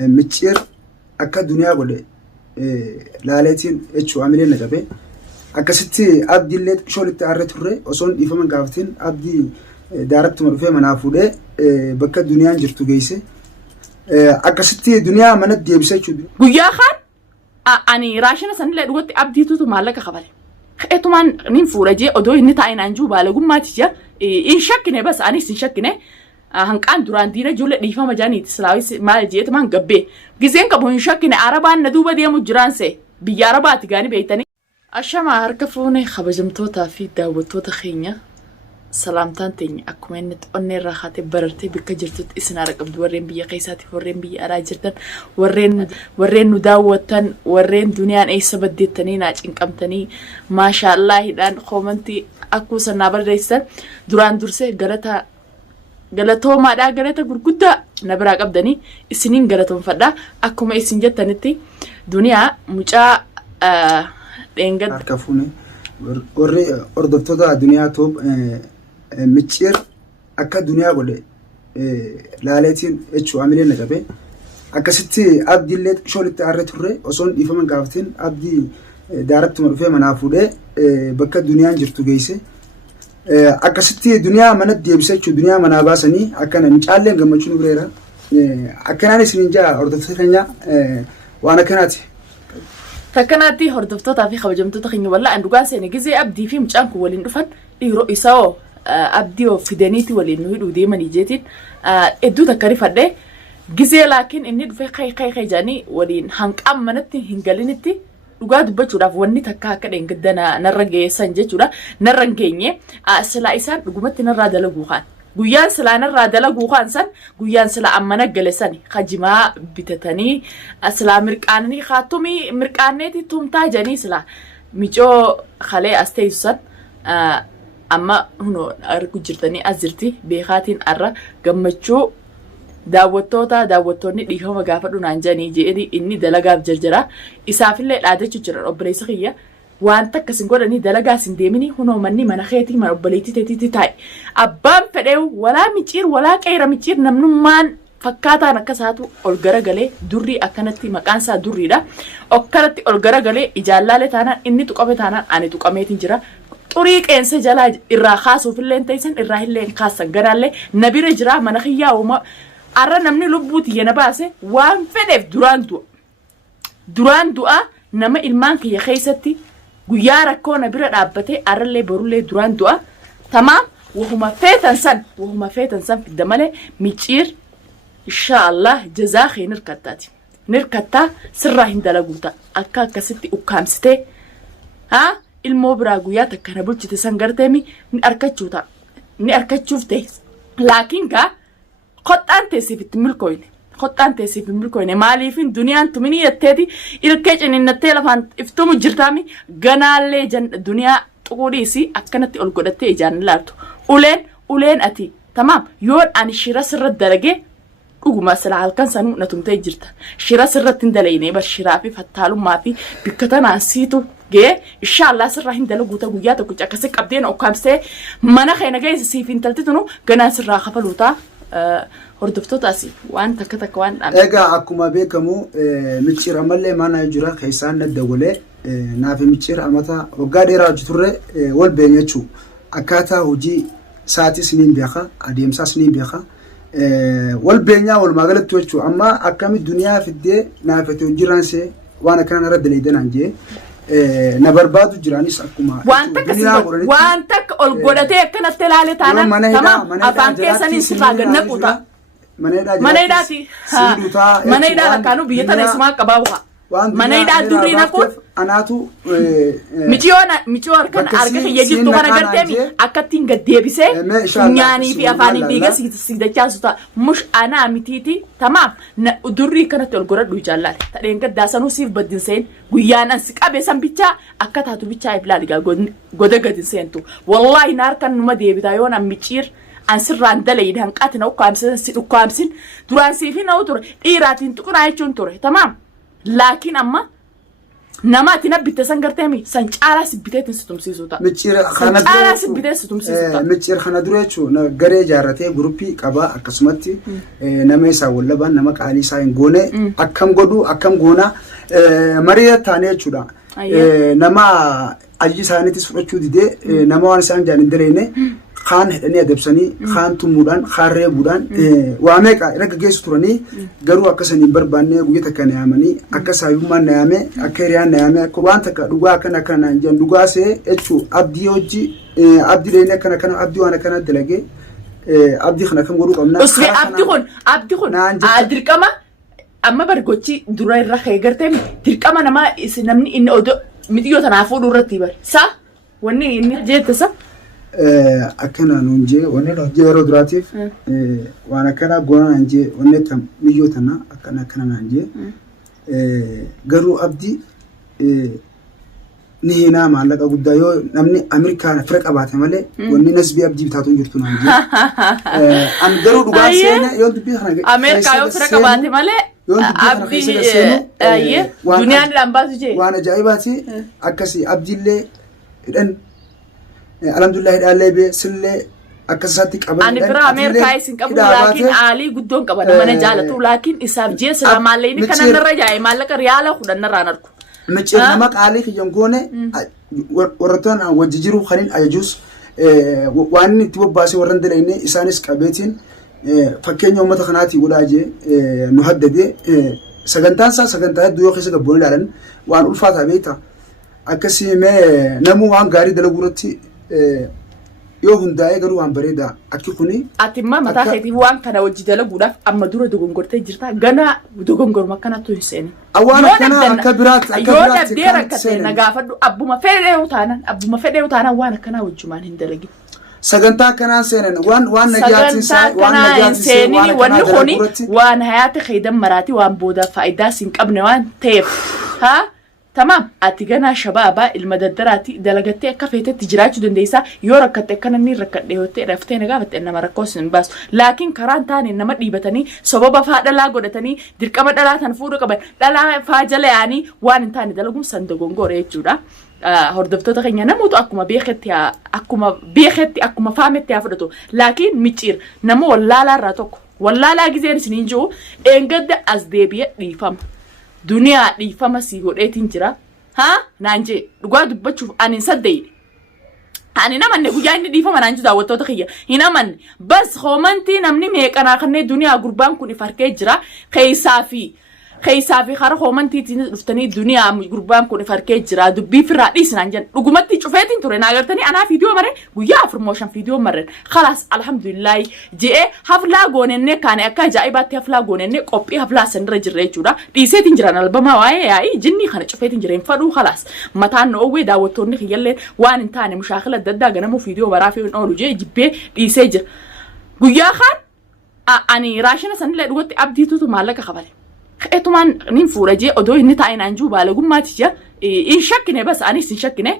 متشير أكا دنيا قولي لاليتين اتشو عملين نجابي أكا ستي أبدي اللي شول التعرض هوري وصون إفهمن قافتين أبدي دارت مرفي منافودة بكا دنيا جرتو جيسي أكا ستي دنيا منت ديبسي شو قويا خان أني راشنا سنة لقوت أبدي توتو مالك خبالي خيتو من ننفورة جي أدو إني تاين أنجو بالغو ما تيجا إن شكني بس أني سنشكني هنكان دوران دينا جولة ديفا مجاني تسلاوي ما جيت مان قبي جزين كبو إن شكني عربان ندوبة دي مجران سي بياربات جاني بيتني أشما هركفوني خبجمتوتا في داوتوتا خينيا سلامتان تيني أكوين نتقني راحتي بررتي بكجرتت إسنارك أبد ورين بيا قيساتي ورين بيا أراجرتن ورين نداوتن ورين دنيان أي سبب ديتني ناج إنكمتني ما شاء الله دان خومنتي أكو سنابر ريسن دوران درسي غلطو ما دا غلطة غرغدا نبراك أبدني إسنين غلطون فدا أكو ما إسن جتنتي دنيا مجا إنجد أركفوني وري أردفتوتا دنيا توب متشير أكا دنيا قولي لاليتين اتشو عملين نجابي أكا ستي أبدي اللي شول التعرض هوري وصون إفهمن قافتين أبدي دارت مرفي منافودة بكا دنيا جرتو جيسي أكا ستي دنيا منت ديبسي شو دنيا مناباسني أكا نمشالين قمتشو نبريرا أكا ناني سنينجا أردفتوتا وانا كناتي تكناتي هردفتوتا في خبجمتوتا خيني ولا أن رجاسي نجزي أبدي في مجانكو ولين دفن يرؤيساو أبدي وفدانيتي ولين نهيدو ديما نيجيتين إدو تكاري فده جزي لكن إني دفع خي جاني ولين هنك أمنتي هنجالينتي رجاد بجورا فوني تكا كده إنقدنا نرجع سنجة جورا نرجعني سلا إنسان رجومتي نرادة لجوخان guyaan sila narraa dalaguukaan san guyaan sila ammana galesani khajimaa bitatanii sila mirqaananii khaatumi mirqaaneeti tumtaa janii sila micoo khalee asteessan amma huno argu jirtanii azirti beekaatiin arra gammachuu daawwattoonni dhiifama gaafadhu naan janii jeeni inni dalagaaf jarjara isaafillee dhaadachuu jiran obboleessa kiyya waan takka sin godhanii dalagaa sin deemini hunoo manni mana keetii mana obboleettii teetiitti taa'e abbaan fedhee walaa miciir walaa qeera miciir namnummaan fakkaataan akkasaatu ol garagalee durrii akkanatti maqaan isaa durriidha okkanatti ol garagalee ijaallaalee taanaan inni tuqame taanaan ani tuqameetiin jira xurii qeensa jalaa irraa kaasuufillee ta'isan irraa illee kaasan ganaallee nabira jira mana kiyyaa uuma arra namni lubbuuti yana baase waan fedheef duraan du'a nama ilmaan kiyya keessatti guyyaa rakkoo nabira dhaabbatee arrallee borullee duraan du'a tamaam wahuma feetan san fidda malee miciir inshaallah jazaa kee nirkattaa sirraa hin dalaguuta akka akkasitti ukkaamsitee ilmoo biraa guyyaa takka na bulchite san garteemi ni arkachuuf ta'e laakiin gaa Kottaan teessiif milkooyne maaliifin duniyaan tumini yetteeti ilkee ciniinnattee lafaan iftumu jirtaami ganaallee duniyaa xuquudhiisi akkanatti ol godhattee ijaan ilaaltu uleen ati tamaam yoon ani shira sirra dalagee dhuguma sila halkan sanuu na tumtee jirta shira sirratti hin dalayne bar shiraa fi fattaalummaa fi bikka tanaan siitu gee inshaallah sirraa hin dalaguuta guyyaa tokko akkasii qabdeen okkaamsee mana keenya geesse siif hin taltitunu ganaan sirraa kafaluutaa hordoftotaasi waan takka waan dhaan egaa akkuma beekamu miciir amallee maana jira keessaan nadawwalee naaf miciir amata waggaa dheeraa hojjeturre wal beenyachuu akkaataa hojii sa'aatii siniin beeka adeemsaa siniin beeka wal beenyaa wal magalatti jechuu amma akkami duniyaa fiddee naafate hojiraanse waan akkana irra daleedanaan jee na barbaadu jiraanis akkuma waan takka ol godhatee akkanatti ilaale taanaan tamaam afaan keessanii sirraa gannaquuta maneedhaati maneedhaa lakkaanuu biyya tana isumaa qabaa bu'a maneedhaa durrii naquun anaatu miciyoo harkan arga kiyya jirtu kana garteemi akkattiin gaddeebisee funyaanii fi afaanii dhiiga sigdachaasu ta'a mush anaa mitiiti tamaam durrii kanatti ol godhadhu jaallaale tadheen gaddaasanuu siif baddinseen guyyaan ansi qabe san bichaa akka taatu bichaa iblaaligaa goda gadinseentu wallaahi naar kan numa deebitaa yoon an miciir ansirraan dalayidha hanqaatina ukkaamsin si ukkaamsin duraan siifin ta'u ture dhiiraatiin tuqunaa jechuun ture tamaam laakiin amma nama ati nabbite san garteemi san caalaa sibbiteetiin situmsiisuuta. Micciira kana dura caalaa sibbitee situmsiisuuta. Micciira kana dura jechuun garee ijaarratee guruppii qabaa akkasumatti nama isaa wallaban nama qaalii isaa hin goone akkam godhu akkam goona marii taanee jechuudha. Nama ajji isaaniitis fudhachuu didee nama waan isaan jaan hin direene kaan hidhanii adabsanii kaan tumuudhaan kaan reebuudhaan waa meeqa irra gaggeessu turanii garuu akkasanii hin barbaanne guyyaa takka na yaamanii akka saayummaan na yaame akka hiriyaan na yaame akka waan takka dhugaa akkana akkana naan jedhan dhugaa see jechuu abdii hojii abdii leeni akkana akkana abdii waan akkana dalagee abdii kana kam godhuu qabna. Usbee abdii kun dirqama amma bargochi dura irra ka'ee gartee dirqama nama namni inni odoo midiyoo tanaafuu duratti bari saa wanni inni jeettisa. Akkana nuun jee wanni hojii yeroo duraatiif waan akkana goona naan jee wanni tam miyyoo tana akkana naan jee garuu abdii ni hinaa maallaqa guddaa yoo namni Ameerikaan fira qabaate malee wanni nasbii abdii bitaatu hin jirtu naan jee an garuu dhugaa seena yoo dubbii kana Ameerikaa yoo fira qabaate malee abdii duniyaan lambaatu jee waan ajaa'ibaati akkasii abdiillee hidhan alhamdulillah hidhaallee bee sillee akkasatti qaban ani fira Ameerikaa isin qabu laakiin aalii guddoon qaban mana jaalatu laakiin isaaf jee sila maalleeni kana narra jaa'e maallaqa riyaala kudhan narraan argu. Micciir nama qaalii kiyyan goone warratoon wajji jiru kaniin ajajuus waan inni itti bobbaasee warran dalagne isaanis qabeetiin fakkeenya uummata kanaatii godhaa jee nu haddadee sagantaan isaa sagantaa hedduu yoo keessa gabboon ilaalan waan ulfaataa beektaa akkasii mee namuu waan gaarii dalaguu irratti yoo hundaa'ee garuu waan bareedaa akki kuni. Ati immoo mataa keetiif waan kana hojii dalaguudhaaf amma dura dogongortee jirta gana dogongorma akkanattu hin seeni. Awwaan akkana akka biraatti yoo dhabdee rakkatee na gaafadhu abbuma fedhee utaanan waan akkanaa wajjumaan hin dalagin. Sagantaa akkanaan seenan waan nagaatiin seenini wanni kuni waan hayaata keedan maraati waan booda faayidaa sin qabne waan ta'eef haa. Tamam ati ganaa shabaabaa ilma daddaraati dalagattee akka feetetti jiraachuu dandeessaa yoo rakkatte akka namni rakkadhe yootee raftee nagaa batte nama rakkoos hin baasu laakiin karaan taane nama dhiibatanii sababa faa dhalaa godhatanii dirqama dhalaa tan fuudhu qaban dhalaa faa jala yaanii waan hin taane dalaguun san dogongora jechuudha. Hordoftoota keenya namoota akkuma beeketti akkuma faametti haa fudhatu laakiin micciir nama wallaalaa irraa tokko wallaalaa gizeen isiniin jiru eengadda as deebi'ee dhiifama. Duniyaa dhiifama si godheetiin jira haa naan jee dhugaa dubbachuuf ani saddeeyde ani namanne guyyaa inni dhiifama naan jiru daawwattoota kiyya hin amanne bas hoomantii namni meeqanaa kannee duniyaa gurbaan kun ifarkee jira keeysaa fi hara hoomantiitiin dhuftanii duniyaa gurbaan kun ifarkee jira dubbii firraa dhiisnaan jen dhugumatti cufeetiin ture naa gartanii anaa fiidiyoo maree guyyaa 4 mooshan fiidiyoo marren khalaas alhamdulillahi je'ee haflaa goonennee kaane akka ajaa'ibaatti haflaa goonennee qophii haflaa sanirra jirre jechuudha dhiiseetiin jiran albamaa waa'ee yaa'ii jinnii kana cufeetiin jireen fadhuu khalaas mataan noowwee daawwattoonni kiyyallee waan hin taane mushaakila adda addaa ganamuu fiidiyoo baraa fi oolu jee jibbee dhiisee jira guyyaa kaan ani raashina sanillee dhugatti abdiitutu maallaqa qabale. Etumaan nin fuudha jee odoo inni taa'in anjuu baalagummaati jee in shakkine bas anis in shakkine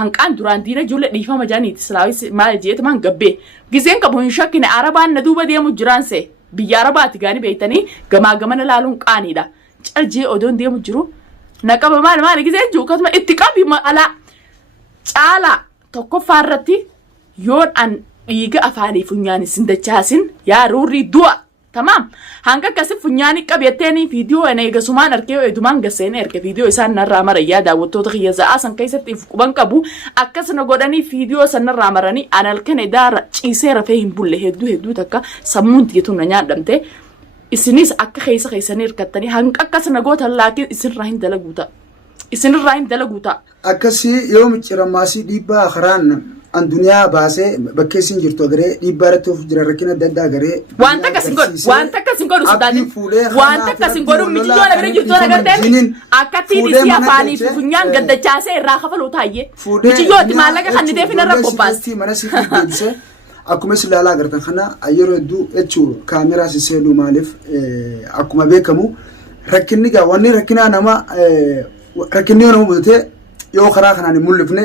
hanqaan duraan diina ijoollee dhiifama jaaniiti silaawis maal jeetumaan gabbee gizeen qabu in shakkine arabaan na duuba deemu jiraanse biyya arabaati gaanii beeytanii gamaa gamana laaluun qaaniidha cal jee odoon deemu jiru na qaba maal gizeen jiru akkasuma itti qabi alaa caalaa tokkoffaa irratti yoon an dhiiga afaanii funyaanis hin dachaasin yaa ruurrii du'a. Tamam hanga kasi funyaani qabeetteeni fiidiyoo ene gasumaan arkee edumaan gaseen erge fiidiyoo isaan narraa marayyaa daawwattoota kiyyasaa san keessatti quban qabu akkasuma godhanii fiidiyoo san narraa maranii analkane daara ciisee rafee hin bulle hedduu takka sammuun tiyatu na nyaadhamte isinis akka keessanii hirkattanii hanga akkasuma gootan laakiin isinirraa hin dalaguuta akkasii yoo micciiramaasii dhiibbaa karaan an duniyaa baasee bakkee siin jirtu agaree dhiibbaa irratti of jira rakkina adda addaa agaree wanta akkasin godhu sudaani wanta akkasin godhu mijiyoona bira jirtoon agarteen akka tiidisii afaanii fi funyaan gaddachaasee irraa kafaluu taayye mijiyooti maallaqa kan nidee finarra qophaasti mana sii deebisee akkuma silaalaa agartan kana yeroo hedduu jechuu kaameraa siseeluu maaliif akkuma beekamu rakkinni gaa wanni rakkinaa nama rakkinni yoo nama mudatee yoo karaa kanaan hin mul'ifne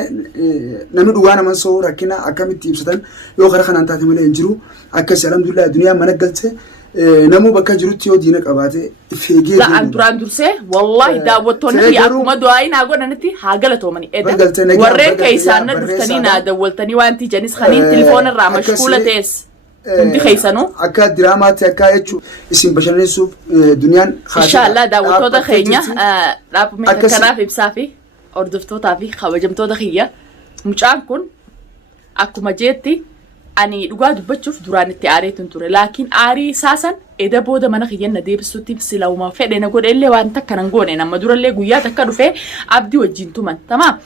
namni dhugaa naman soo rakkina akkamitti ibsatan yoo karaa kanaan taate malee hin jiru akkasii alhamdulillah duniyaa mana galche نمو بكجروت يو دينك أباتي فيجي لا أندران درسه والله داوتوني يا أكما دعائنا أقول أنتي هاجلته مني إذا وريك كيسان درستني نادولتني وأنتي جنس خنين تلفون الرامش كولا تيس انتي خيسانو أكا درامات أكا يجو اسم بشرني سوب دنيا إن شاء الله داوتو ده خينيا راب من كنا في بسافي أردفتو تافي خوجمتو ده خيا مشان كون أكما جيتي أني لقاد بتشوف دوران التعاري تنتوري لكن عاري ساسا إذا بودا ما نخيّن نديب السوتي بس لو ما فعل نقول إلا وأنت كنا نقول إن ما دور اللي جويا تكرر فيه عبدي وجين تومن تمام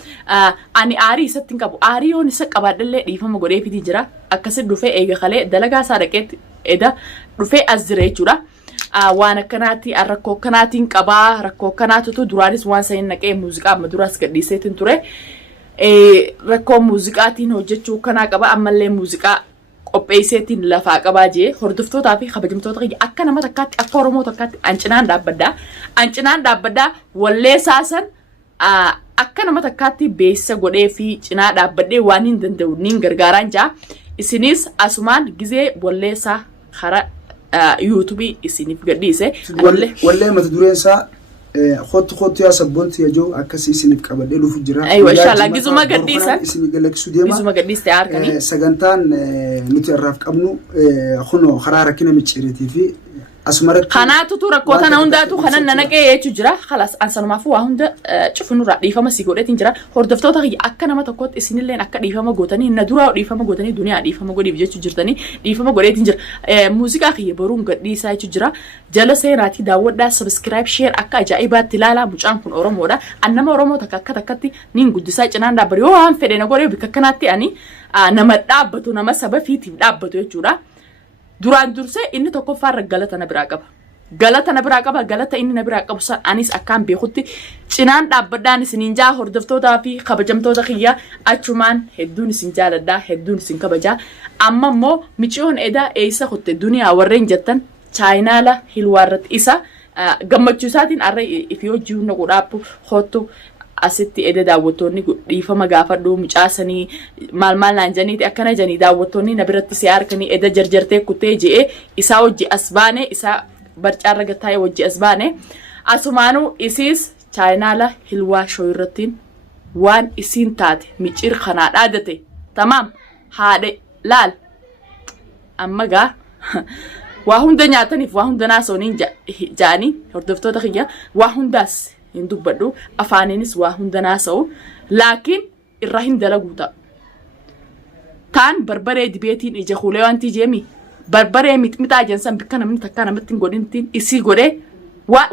أني عاري ستين كابو عاري هو نسك أباد اللي يفهم مقولي في تجرا أكسر دفع إيجا خلي دلقا ساركت إذا دفع أزري جرا وانا كناتي أركو كناتين كبا ركو كناتو تو دورانيس وان سين نكى موسيقى مدرس كدي سيتن توري rakkoo muuziqaatiin hojjechuu kanaa qaba ammallee muuziqaa qopheesseetiin lafaa qabaa jee hordoftootaa fi kabajamtoota kiyya akka nama takkaatti akka Oromoo takkaatti ancinaan dhaabbaddaa wallee saasan akka nama takkaatti beessa godhee fi cinaa dhaabbadhee waan hin danda'u niin gargaaraan jaa isinis asumaan gizee wallee isaa hara yuutuubii isiniif gadhiise wallee mata dureen isaa خط يا سبونت يا جو أكسي سنيف قبل له في الجراح أيوة إن شاء الله جزء ما قديسة اسمي قال لك سوديما جزء ما قديسة عاركني سجنتان نتعرف قبله خنو خرارة كنا متشرتي في أسمرك خناتو تركوتنا هندا تو خننا نجى تجرا خلاص أنسان ما فوا هندا شوفوا نور ريفا ما سيقولة تنجرا هردفتو تغي أكنا ما تقول السنين اللي أكنا ريفا ما قوتني ندورا ريفا ما قوتني دنيا ريفا ما قولي بيجي تجرتني ريفا ما قولي تنجرا موسيقى خي بروم قديسة تجرا جلسة راتي داود دا سبسكرايب شير أكا جايبات تلالا مجان كن أورمو دا أنما أورمو تكتي نين قديسة جنان دا بريو هم فدنا قولي بككناتي أني نما دابتو نما سبب فيتي دابتو يجورا duraan dursee inni tokko farra galata na biraa qaba galata inni na biraa qabu san anis akkaan beekutti cinaan dhaabbadhaan isiniin jaa hordoftootaa fi kabajamtoota kiyya achumaan hedduun isin jaaladhaa hedduun isin kabajaa amma immoo michiyoon edaa eessa kutte duniyaa warreen jettan chaayinaala hilwaarratti isa gammachuu isaatiin arra ifi hojii hunda godhaappu hottu asitti ede daawwattoonni dhiifama gaafadhu mucaasanii maal naan janiiti akkana janii daawwattoonni na biratti si harkanii ede jarjartee kuttee je'ee isaa hojii as baane isaa barcaarra gattaa'ee hojii as baane asumaanuu isiis chaayinaala hilwaa shoo irrattiin waan isiin taate micir kanaa dhaadate tamaam haadhe laal amma gaa waa hunda nyaataniif waa hunda naasooniin ja'anii hordoftoota kiyya waa hundaas hindubadhu afaaninis waa hunda naasa'u laakiin irra hin dalaguuta taan barbaree dibeetiin ija kuulee wanti jeemi barbaree mixmixaa jensan bikka namni takkaa namatti hin godhintiin isii godhee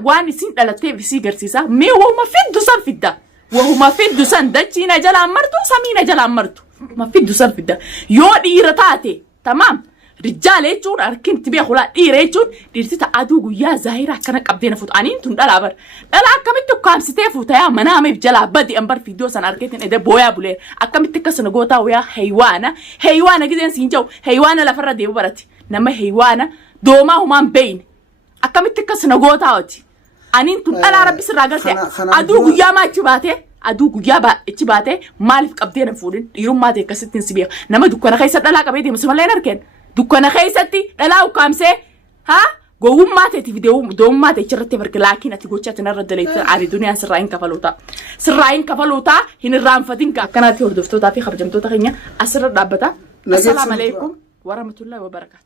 waan isiin dhalatteef isii garsiisa mee wahuma fiddu san fidda wahuma fiddu san dachiina jalaan martu samiina jalaan martu ma fiddu san fidda yoo dhiira taate tamaam رجال يجون أركين تبيه خلا يريجون ديرتي عدو ويا زاهرة كنا قبضينا فوت أنين تندلا بر لا أكملتو كام ستة يا منامي بجلا بدي أمبر في دوس أنا أركيتين إذا بويا بولي أكملت كسر نجوتا ويا حيوانة كذا سينجو حيوانة لا فرد ديو براتي نما حيوانة دوما هما بين أكملت كسر نجوتا أوتي أنين تندلا ربي سراغلتي عدو ويا ما تباته عدو ويا تباته مالف قبضينا فودين يروم ما تكسرتين سبيه نما دكنا خيسة لا كبيدي مسمى أركين دكنا خيستي لا وكامسه ها قوم ما تتي فيديو دوم ما تشرتي برك لكن أتيجوتشا تنرد ليت على الدنيا سرعين كفلوتا هن الرام فتين كانت يهردفتو تافي خبجمتو تغنيا أسر الرابطة السلام عليكم ورحمة الله وبركاته.